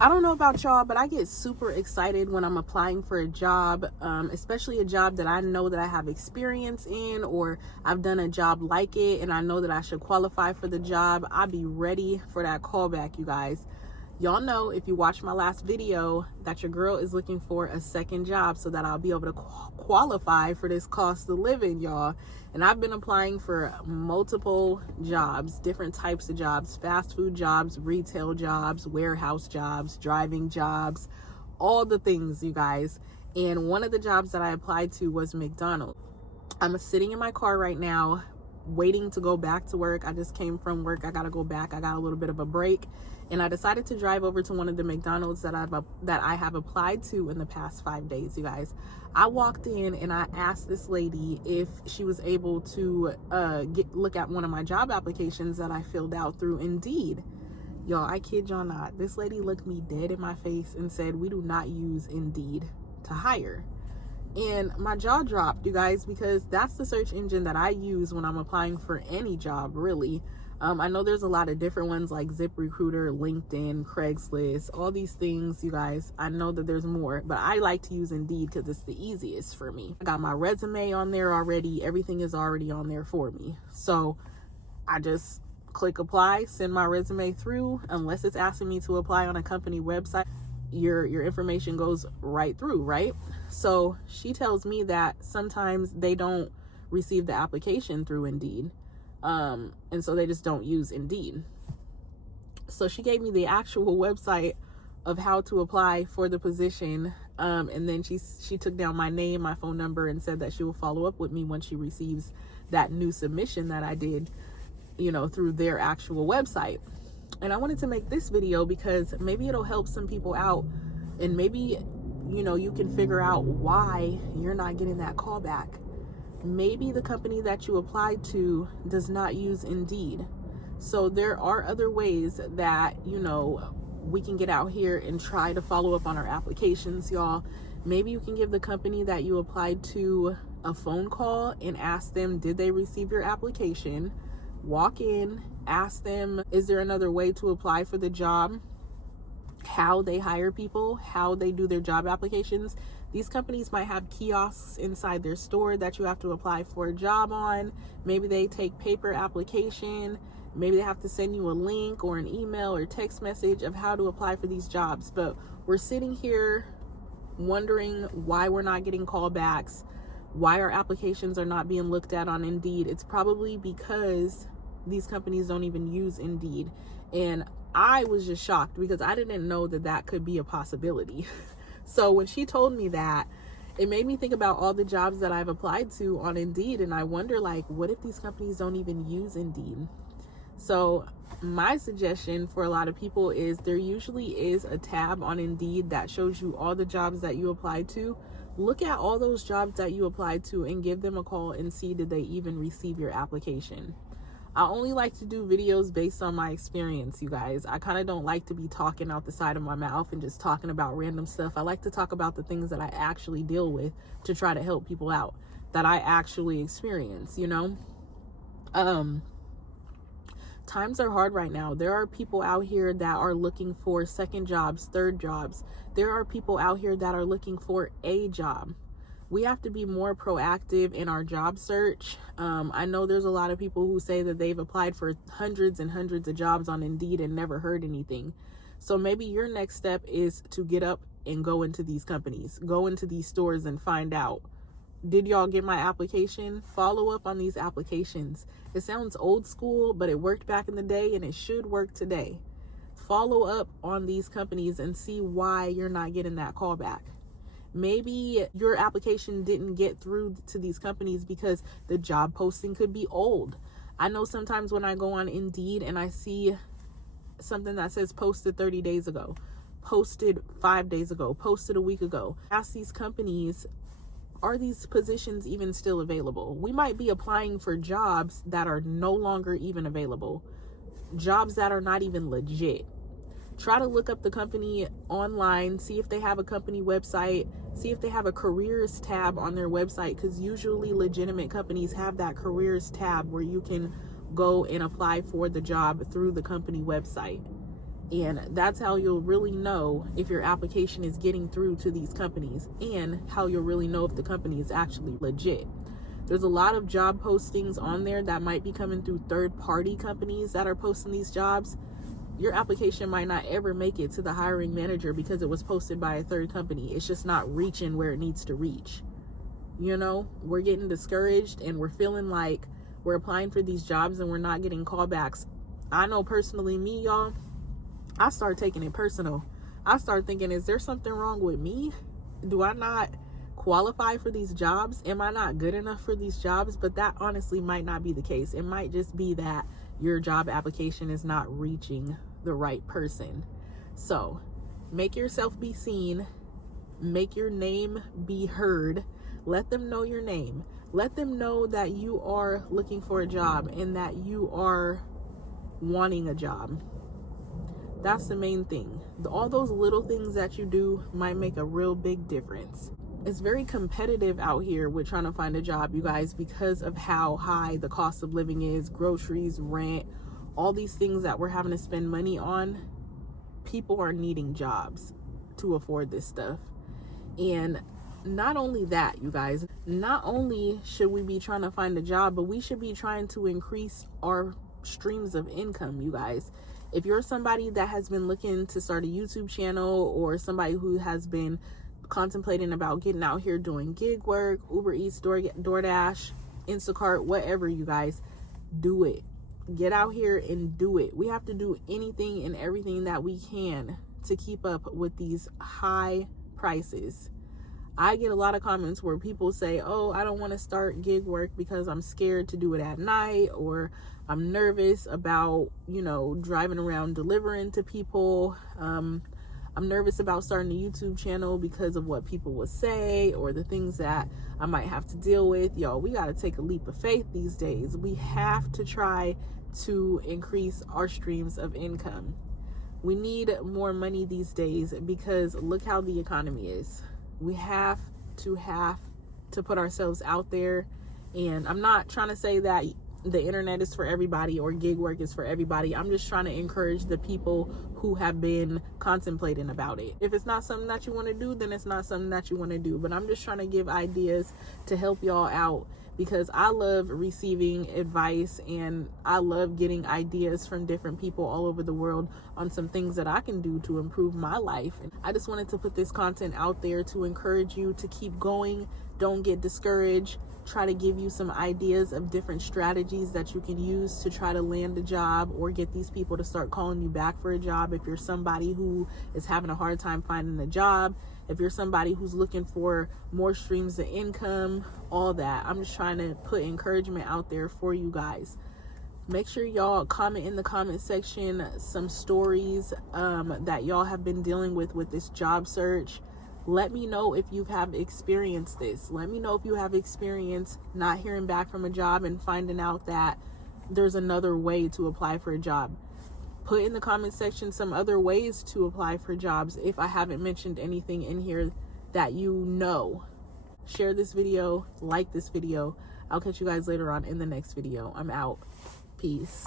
I don't know about y'all, but I get super excited when I'm applying for a job, especially a job that I know that I have experience in, or I've done a job like it and I know that I should qualify for the job. I'll be ready for that callback, you guys. Y'all know, if you watch my last video, that your girl is looking for a second job so that I'll be able to qualify for this cost of living, y'all. And I've been applying for multiple jobs, different types of jobs: fast food jobs, retail jobs, warehouse jobs, driving jobs, all the things, you guys. And one of the jobs that I applied to was McDonald's. I'm sitting in my car right now waiting to go back to work. I just came from work. I gotta go back. I got a little bit of a break, and I decided to drive over to one of the McDonald's that I have applied to in the past 5 days, you guys. I walked in and I asked this lady if she was able to look at one of my job applications that I filled out through Indeed. Y'all, I kid y'all not. This lady looked me dead in my face and said, "We do not use Indeed to hire." And my jaw dropped, you guys, because that's the search engine that I use when I'm applying for any job, really. I know there's a lot of different ones like ZipRecruiter, LinkedIn, Craigslist, all these things, you guys. I know that there's more, but I like to use Indeed because it's the easiest for me. I got my resume on there already. Everything is already on there for me. So I just click apply, send my resume through. Unless it's asking me to apply on a company website, your information goes right through, right? So she tells me that sometimes they don't receive the application through Indeed, and so they just don't use Indeed. So she gave me the actual website of how to apply for the position, and then she took down my name, my phone number, and said that she will follow up with me once she receives that new submission that I did, through their actual website. And I wanted to make this video because maybe it'll help some people out, and maybe, you can figure out why you're not getting that call back. Maybe the company that you applied to does not use Indeed. So there are other ways that, we can get out here and try to follow up on our applications, y'all. Maybe you can give the company that you applied to a phone call and ask them, did they receive your application? Walk in, ask them, is there another way to apply for the job? How they hire people, how they do their job applications. These companies might have kiosks inside their store that you have to apply for a job on. Maybe they take paper application. Maybe they have to send you a link or an email or text message of how to apply for these jobs. But we're sitting here wondering why we're not getting callbacks, why our applications are not being looked at on Indeed. It's probably because these companies don't even use Indeed. And I was just shocked because I didn't know that that could be a possibility. So when she told me that, it made me think about all the jobs that I've applied to on Indeed. And I wonder, what if these companies don't even use Indeed? So my suggestion for a lot of people is there usually is a tab on Indeed that shows you all the jobs that you applied to. Look at all those jobs that you applied to and give them a call and see, did they even receive your application? I only like to do videos based on my experience, you guys. I kind of don't like to be talking out the side of my mouth and just talking about random stuff. I like to talk about the things that I actually deal with to try to help people out, that I actually experience, Times are hard right now. There are people out here that are looking for second jobs, third jobs. There are people out here that are looking for a job. We have to be more proactive in our job search. I know there's a lot of people who say that they've applied for hundreds and hundreds of jobs on Indeed and never heard anything. So maybe your next step is to get up and go into these companies, go into these stores and find out, did y'all get my application? Follow up on these applications. It sounds old school, but it worked back in the day and it should work today. Follow up on these companies and see why you're not getting that call back. Maybe your application didn't get through to these companies because the job posting could be old. I know sometimes when I go on Indeed and I see something that says posted 30 days ago, posted 5 days ago, posted a week ago, ask these companies, are these positions even still available? We might be applying for jobs that are no longer even available, jobs that are not even legit. Try to look up the company online, see if they have a company website, see if they have a careers tab on their website, because usually legitimate companies have that careers tab where you can go and apply for the job through the company website. And that's how you'll really know if your application is getting through to these companies, and how you'll really know if the company is actually legit. There's a lot of job postings on there that might be coming through third-party companies that are posting these jobs. Your application might not ever make it to the hiring manager because it was posted by a third company. It's just not reaching where it needs to reach. You know, we're getting discouraged and we're feeling like we're applying for these jobs and we're not getting callbacks. I know personally, me, y'all, I started taking it personal. I started thinking, is there something wrong with me? Do I not qualify for these jobs? Am I not good enough for these jobs? But that honestly might not be the case. It might just be that your job application is not reaching the right person. So make yourself be seen, make your name be heard. Let them know your name. Let them know that you are looking for a job and that you are wanting a job. That's the main thing. All those little things that you do might make a real big difference. It's very competitive out here with trying to find a job, you guys, because of how high the cost of living is, groceries, rent, all these things that we're having to spend money on. People are needing jobs to afford this stuff. And not only that, you guys, not only should we be trying to find a job, but we should be trying to increase our streams of income, you guys. If you're somebody that has been looking to start a YouTube channel, or somebody who has been contemplating about getting out here doing gig work, Uber Eats, DoorDash, Instacart, whatever, you guys, do it. Get out here and do it. We have to do anything and everything that we can to keep up with these high prices. I get a lot of comments where people say, oh, I don't want to start gig work because I'm scared to do it at night, or I'm nervous about, driving around delivering to people. I'm nervous about starting a YouTube channel because of what people will say, or the things that I might have to deal with. Y'all, we got to take a leap of faith these days. We have to try to increase our streams of income. We need more money these days because look how the economy is. We have to put ourselves out there. And I'm not trying to say that the internet is for everybody or gig work is for everybody. I'm just trying to encourage the people who have been contemplating about it. If it's not something that you want to do, then it's not something that you want to do. But I'm just trying to give ideas to help y'all out, because I love receiving advice and I love getting ideas from different people all over the world on some things that I can do to improve my life. And I just wanted to put this content out there to encourage you to keep going. Don't get discouraged. Try to give you some ideas of different strategies that you can use to try to land a job or get these people to start calling you back for a job. If you're somebody who is having a hard time finding a job, if you're somebody who's looking for more streams of income, all that. I'm just trying to put encouragement out there for you guys. Make sure y'all comment in the comment section some stories that y'all have been dealing with this job search. Let me know if you have experienced this. Let me know if you have experienced not hearing back from a job and finding out that there's another way to apply for a job. Put in the comment section some other ways to apply for jobs if I haven't mentioned anything in here that you know. Share this video, like this video. I'll catch you guys later on in the next video. I'm out. Peace.